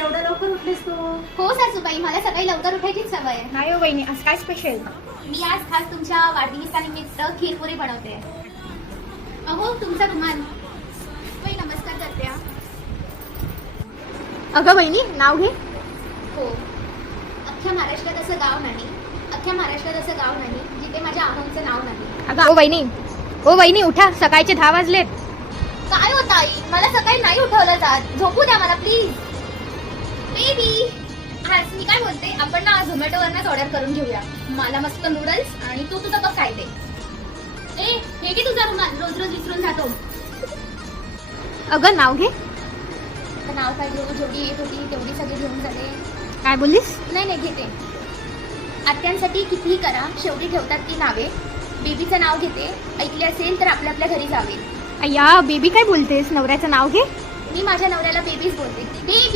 एवढं लवकर उठलीस तू? हो सासूबाई, मला सकाळी लवकर उठायचीच सवय आहे. नाही हो बहिणी, आज काय स्पेशल? मी आज खास तुमच्या वाढदिवसानिमित्त खीरपुरी बनवते. अहो तुमचा रुमाल. बाई नमस्कार करते. अगं बहिणी, नाव घे. हो, अख्ख्या महाराष्ट्रात असं गाव नाही, अख्ख्या महाराष्ट्रात असं गाव नाही जिथे माझ्या आहोंचं नाव नाही. अगं ओ बहिणी उठा, सकाळचे 10 वाजलेत. काय होत आई, मला सकाळी नाही उठवलं जात. झोपू द्या मला प्लीज. बेबी, आज मी काय बोलते, आपण ना झोमॅटोवरनच ऑर्डर करून घेऊया. मला मस्त नूडल्स आणि तू तुझं कप काय दे. ए, हे की तुझा रुमाल, रोज रोज विसरून जातो. अगं नाव घे. तर नाव काय घेऊ, जेवढी येत होती तेवढी सगळी घेऊन झाले. काय बोललीस? नाही घेते. आत्यांसाठी कितीही करा, शेवटी ठेवतात ती नावे. बेबीचं नाव घेते, ऐकले असेल तर आपल्या आपल्या घरी जावे. अय्या बेबी, काय बोलतेस? नवऱ्याचं नाव घे. मी माझ्या नवऱ्याला बेबीच बोलते. बेबी.